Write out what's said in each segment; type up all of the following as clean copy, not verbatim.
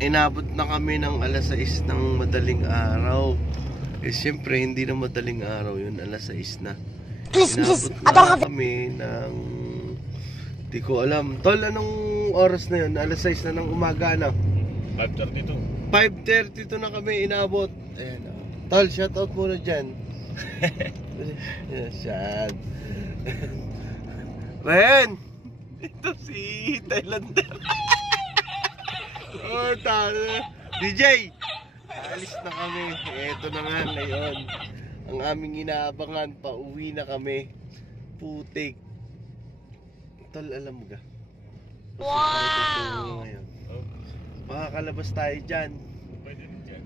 inabot na kami ng alas 6 ng madaling araw. Eh siyempre hindi na madaling araw yun, alas 6 na. Inabot na kami ng, di ko alam. Tol, anong oras na yun? Alas 6 na ng umaga na. 5:32. 5:32 na kami inabot. Ayan. Tol, shoutout muna dyan. Shout. Ren! Ito si Thailander. Oh, DJ! Alis na kami. Ito na nga ngayon. Ang aming inaabangan, pauwi na kami. Putik. Tol, alam mo ga? Wow! Makakalabas tayo dyan. Pwede rin dyan.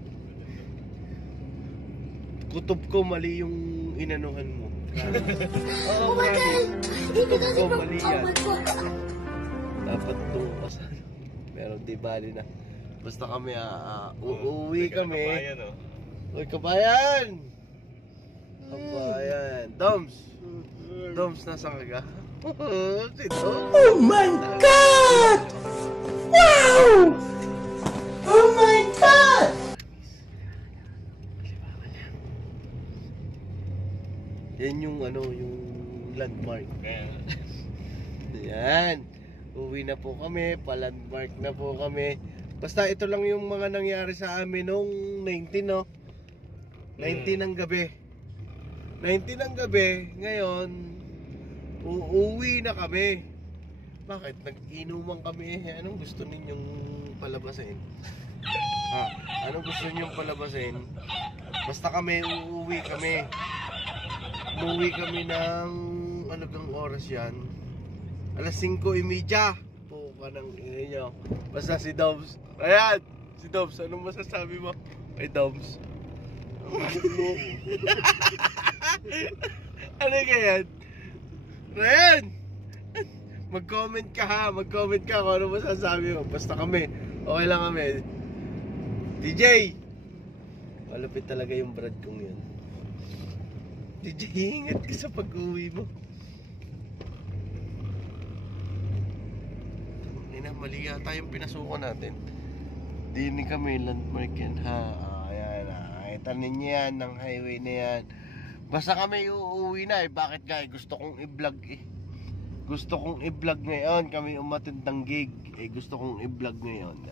Kutob ko, mali yung inanuhan mo. Oh my God! Kutob ko, mali yan. Dapat tumas. Pero di bali na. Basta kami, uuwi kami. Uy, kabayan! Kabayan. Doms! Doms, nasaan ka? Si Doms. Oh my God! Wow! Oh my God! Yan yung yung landmark. Yan. Uwi na po kami, pa-landmark na po kami. Basta ito lang yung mga nangyari sa amin nung 19, no? 19 ng gabi. 19 ng gabi, ngayon, uuwi na kami. Bakit? Nag-inuman kami. Anong gusto ninyong palabasin? Anong gusto ninyong palabasin? Basta kami, uuwi kami. Umuwi kami ng alagang oras yan. Alas 5:30. Po ka ng inyo. Basta si Dobbs. Ayan! Si Dobbs, anong masasabi mo? Ay Dobbs. Ano ganyan? Ryan! Mag-comment ka ha. Mag-comment ka kung ano masasabi mo. Basta kami. Okay lang kami. DJ! Malapit talaga yung brad kong yun. DJ, ingat ka sa pag-uwi mo. Mali yata yung pinasukan natin. Dini kami, landmark yan ha. Ayan, nakakita ninyo yan ng highway na yan. Basta kami uuwi na Bakit guys? Gusto kong i-vlog Gusto kong i-vlog ngayon. Kami umatid ng gig. Gusto kong i-vlog ngayon.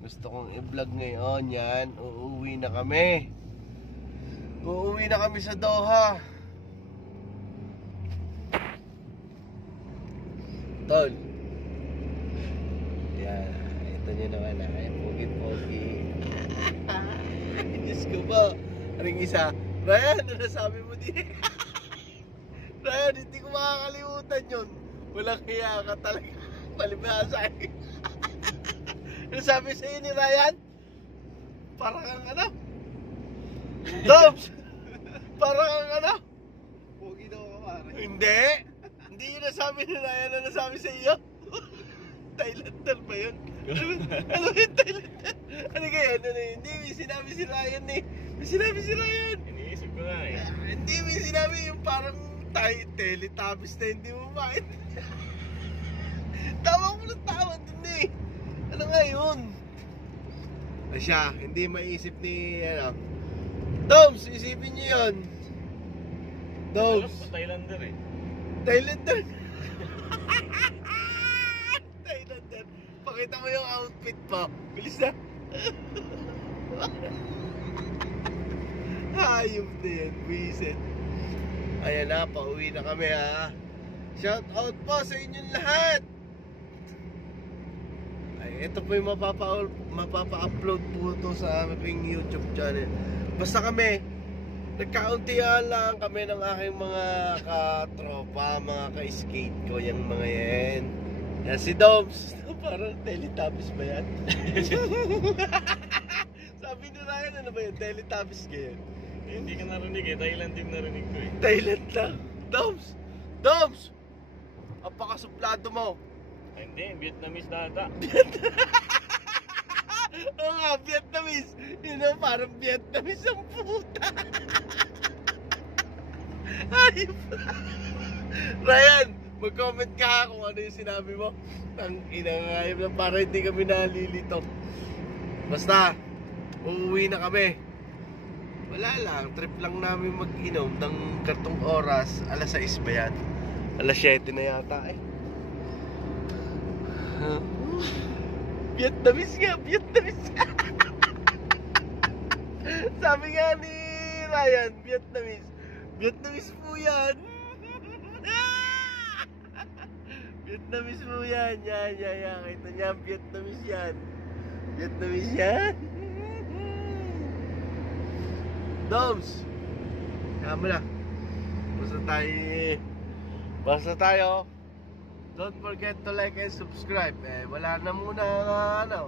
Gusto kong i-vlog ngayon. Yan, uuwi na kami. Uuwi na kami sa Doha. Tol. Yan, ito nyo naman ay pogi-pogi. Diyos ko ba? Aring isa. Ryan, ano nasabi mo din? Ryan, hindi ko makakalimutan yun. Walang hiya ka talaga. Palibhasa eh. Ano sabi sa'yo ni Ryan? Parang kang ano? Dobbs! Parang kang ano? Pogi daw ako pare. Hindi! Hindi yun nasabi ni Ryan na nasabi sa iyo. Thailander ba yun? Ano yun Thailander? Ano kaya? Hindi, may sinabi si Ryan eh. May sinabi si Ryan. Iniisip ko nga eh. Hindi, may sinabi yung parang Teletubbies na hindi mo makit. Tawa ko ng tawa dun eh. Ano nga yun? Siya, hindi maisip ni Doms, isipin niyo yun. Doms. Alam ko Thailander eh. Thailander. Thailander. Pakita mo yung outfit pa. Bilis na. Hayop na yan. Bisit. Ayan na, pauwi na kami ha. Shout out po sa inyong lahat. Ay, ito po yung mapapa-upload po ito sa aming YouTube channel. Basta kami, nagkauntihan lang kami ng aking mga katropa, mga ka-skate ko, yung mga yan. Yan si Dobbs, parang Teletubbies ba yan? Sabi ni Ryan, ano ba yun? Teletubbies ka yan? Hindi ka narinig eh, Thailand din narinig ko eh. Thailand lang. Dobbs! Dobbs! Apakasuplado mo. Ay, hindi, Vietnamese data. Oo nga, Vietnamese. Yun know, parang Vietnamese ang puta. Ayop. Ryan, Mag-comment ka kung ano yung sinabi mo. Ang inangayam lang para hindi kami nalilito. Basta, uuwi na kami. Wala lang, trip lang namin mag-inom ng kartong oras. Alas 6 ba yan? Alas 7 na yata eh. Vietnamese nga, Vietnamese nga. Sabi nga ni Ryan, Vietnamese. Vietnamese po yan. Vietnamese po yan. Yan. Kita niya, Vietnamese yan. Vietnamese yan. Doms. Kama na. Basta tayo. Don't forget to like and subscribe. Wala na muna ano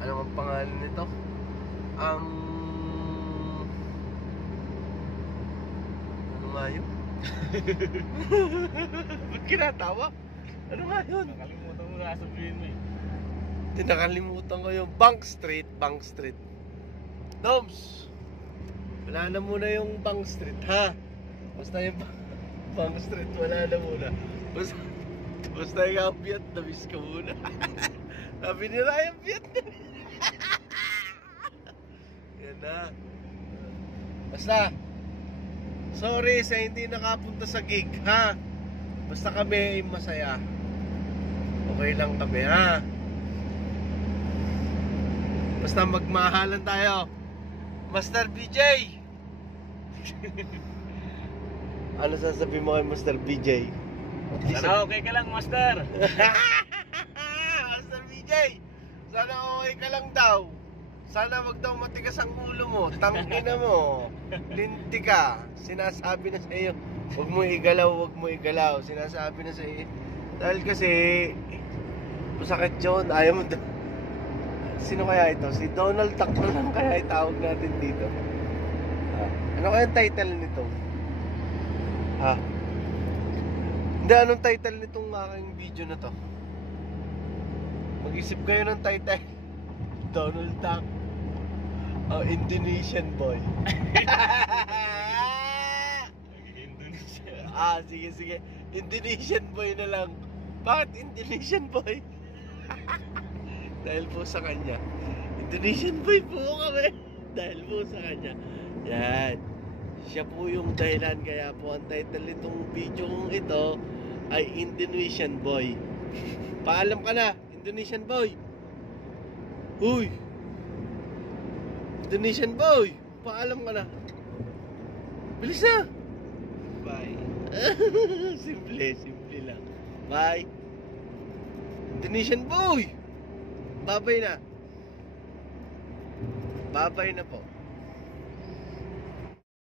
ang pangalan nito? Ano nga yun? Ba't kinatawa? Ano nga yun? Nakalimutan mo na sabihin mo eh. Nakalimutan ko yung Bank Street. Doms, wala na muna yung Bank Street, ha? Basta yung Bank Street, wala na muna. Basta yung Vietnamese ka muna. Sabi nila yung Vietnamese. Yan na. Basta, sorry sa hindi nakapunta sa gig, ha? Basta kami ay masaya. Okay lang kami, ha? Basta magmahalan tayo. Master BJ! Ano sasabihin mo kay Master BJ? Sana okay ka lang, Master. Master BJ! Sana okay ka lang daw. Sana wag daw matigas ang ulo mo. Tangina mo. Linti ka. Sinasabi na sa iyo. Wag mo igalaw. Sinasabi na sa iyo. Dahil kasi masakit yun. Ayaw mo sino kaya ito? Si Donald Duck na lang kaya itawag natin dito. Ano kaya ang title nito? Hindi, anong title nitong aking video na to? Mag-isip kayo ng title. Donald Duck. Indonesian boy. Indonesia. Sige. Indonesian boy na lang. Bakit Indonesian boy? Dahil po sa kanya. Indonesian boy po kami. Dahil po sa kanya. Yan. Siya po yung dahilan. Kaya po ang title nitong video kong ito ay Indonesian boy. Paalam ka na, Indonesian boy. Uy! Indonesian boy! Paalam ka na. Bilis na! Bye. Simple lang. Bye. Indonesian boy! Babay na. Babay na po.